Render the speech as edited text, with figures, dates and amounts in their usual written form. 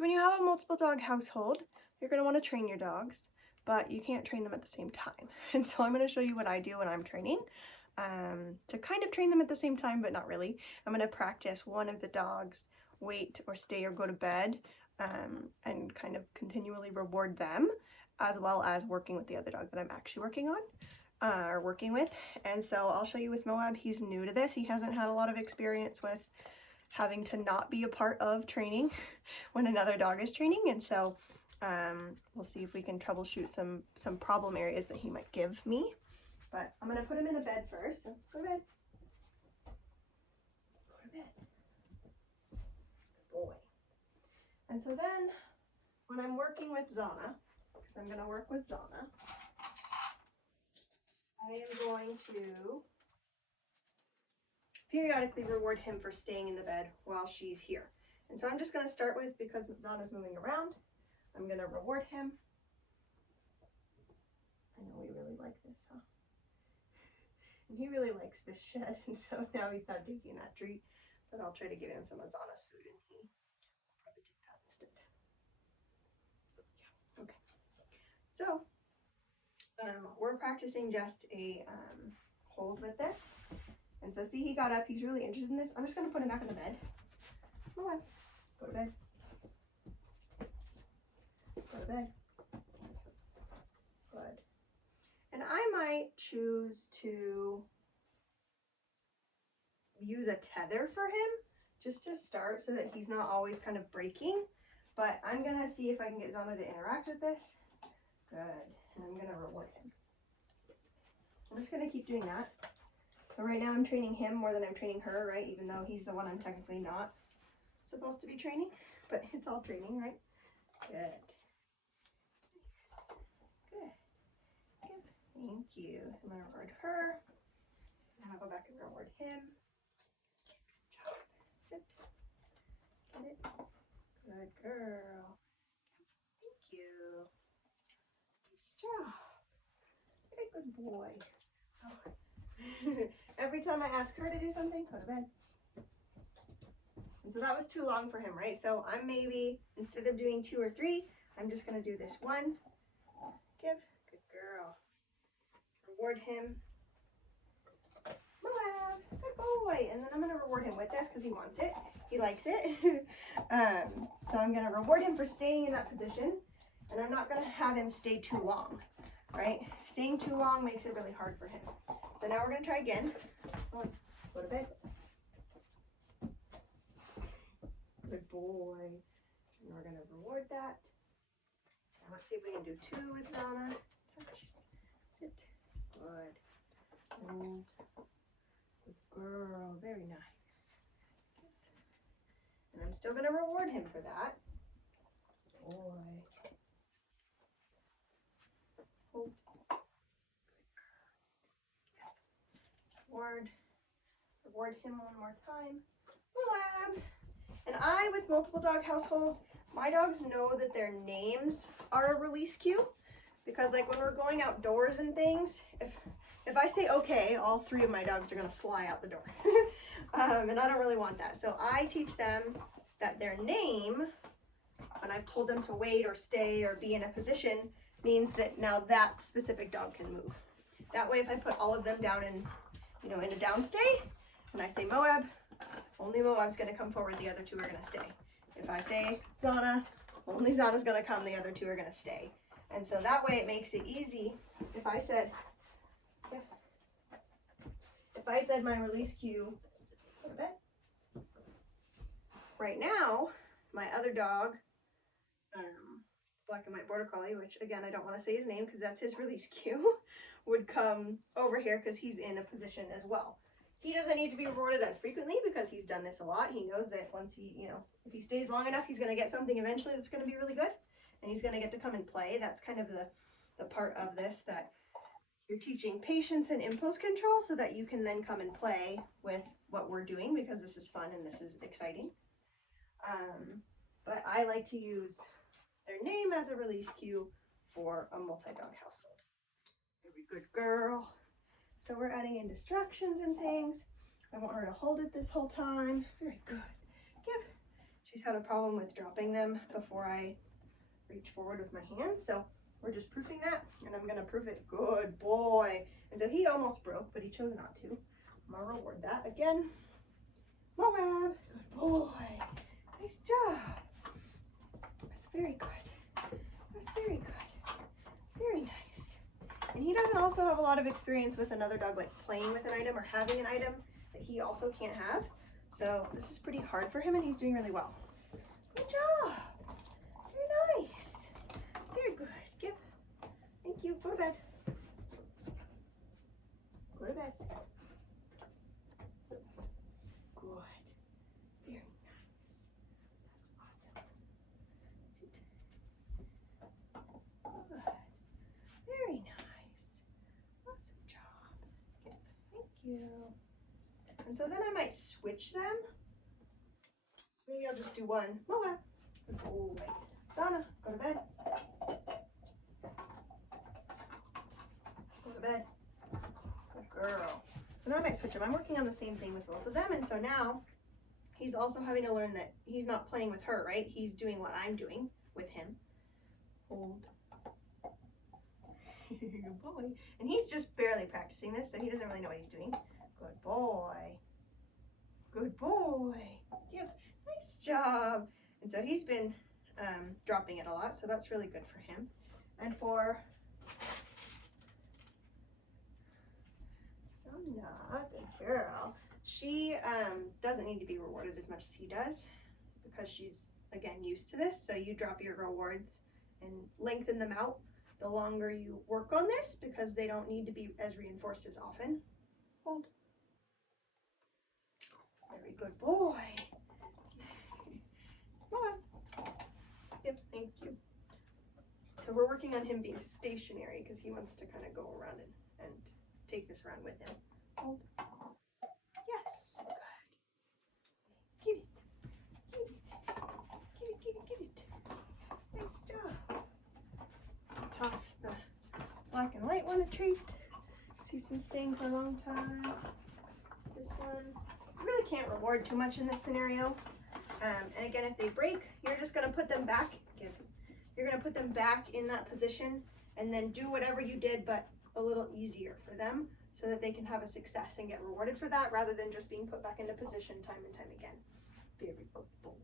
So when you have a multiple dog household, you're going to want to train your dogs, but you can't train them at the same time. And so I'm going to show you what I do when I'm training to kind of train them at the same time, but not really. I'm going to practice one of the dogs wait or stay or go to bed and kind of continually reward them, as well as working with the other dog that I'm actually working on. Or working with. And so I'll show you with Moab. He's new to this. He hasn't had a lot of experience with having to not be a part of training when another dog is training, and so we'll see if we can troubleshoot some problem areas that he might give me. But I'm gonna put him in a bed first. So go to bed. Go to bed. Good boy. And so then when I'm working with Zana, because I'm gonna work with Zana, I am going to periodically reward him for staying in the bed while she's here. And so I'm just going to start with, because Zana's moving around, I'm going to reward him. I know we really like this, huh? And he really likes this shed, and so now he's not taking that treat, but I'll try to give him some of Zana's food, and he will probably take that instead. Yeah, okay. So we're practicing just a hold with this. And so see, he got up, he's really interested in this. I'm just gonna put him back in the bed. Come on, go to bed. Go to bed. Good. And I might choose to use a tether for him, just to start so that he's not always kind of breaking. But I'm gonna see if I can get Zana to interact with this. Good. And I'm gonna reward him. I'm just gonna keep doing that. So right now I'm training him more than I'm training her, right? Even though he's the one I'm technically not supposed to be training, but it's all training, right? Good. Nice. Good. Good. Thank you. I'm gonna reward her. Now I'll go back and reward him. Good job. Sit. Get it. Good girl. Thank you. Nice job. Very good boy. So every time I ask her to do something, go to bed. And so that was too long for him, right? So I'm maybe, instead of doing 2 or 3, I'm just gonna do this 1. Give, good girl. Reward him. Moab, good boy. And then I'm gonna reward him with this because he wants it. He likes it. So I'm gonna reward him for staying in that position, and I'm not gonna have him stay too long, right? Staying too long makes it really hard for him. So now we're gonna try again. Go to bed. Good boy. And we're gonna reward that. And let's see if we can do 2 with Zana. Touch. Sit. Good. Hold. Good girl. Very nice. And I'm still gonna reward him for that. Boy. Hold. Reward him one more time. Moab. And with multiple dog households, my dogs know that their names are a release cue, because like when we're going outdoors and things, if I say okay, all 3 of my dogs are gonna fly out the door. And I don't really want that. So I teach them that their name, when I've told them to wait or stay or be in a position, means that now that specific dog can move. That way, if I put all of them down in a downstay, and I say Moab, only Moab's gonna come forward, the other 2 are gonna stay. If I say Zana, only Zana's gonna come, the other 2 are gonna stay. And so that way it makes it easy. If I said my release cue, go to bed. Right now, my other dog, Black and White Border Collie, which again, I don't want to say his name because that's his release cue, would come over here because he's in a position as well. He doesn't need to be rewarded as frequently because he's done this a lot. He knows that once he, if he stays long enough, he's going to get something eventually that's going to be really good, and he's going to get to come and play. That's kind of the part of this that you're teaching patience and impulse control so that you can then come and play with what we're doing, because this is fun and this is exciting. But I like to use their name as a release cue for a multi-dog household. Very good girl. So we're adding in distractions and things. I want her to hold it this whole time. Very good. Give. she's had a problem with dropping them before I reach forward with my hands. So we're just proofing that, and I'm gonna proof it. Good boy. And so he almost broke, but he chose not to. I'm gonna reward that again. Moab, good boy. Nice job. That's very good. That's very good. Very nice. And he doesn't also have a lot of experience with another dog, like playing with an item or having an item that he also can't have. So this is pretty hard for him, and he's doing really well. Good job. Very nice. Very good. Give. Thank you. Go to bed. Go to bed. Good. Very nice. That's awesome. Sit. Good. Very nice. Awesome job. Good. Thank you. And so then I might switch them. So maybe I'll just do one. Moab. Good boy. Zana, go to bed. Go to bed. Good girl. So now I might switch them. I'm working on the same thing with both of them, and so now he's also having to learn that he's not playing with her, right? He's doing what I'm doing with him. Hold. Good boy. And he's just barely practicing this, so he doesn't really know what he's doing. Good boy. Good boy. Yep. Nice job. And so he's been dropping it a lot, so that's really good for him. And for Zana, good girl, she doesn't need to be rewarded as much as he does because she's, again, used to this. So you drop your rewards and lengthen them out the longer you work on this because they don't need to be as reinforced as often. Hold. Very good boy. Moab. Yep, thank you. So we're working on him being stationary because he wants to kind of go around and take this around with him. Hold. Yes. Good. Get it. Get it. Get it, get it, get it. Nice job. Toss the black and white one a treat because he's been staying for a long time. This one. You really can't reward too much in this scenario. And again, if they break, you're just going to put them back. You're going to put them back in that position and then do whatever you did, but a little easier for them so that they can have a success and get rewarded for that rather than just being put back into position time and time again. Very good boy.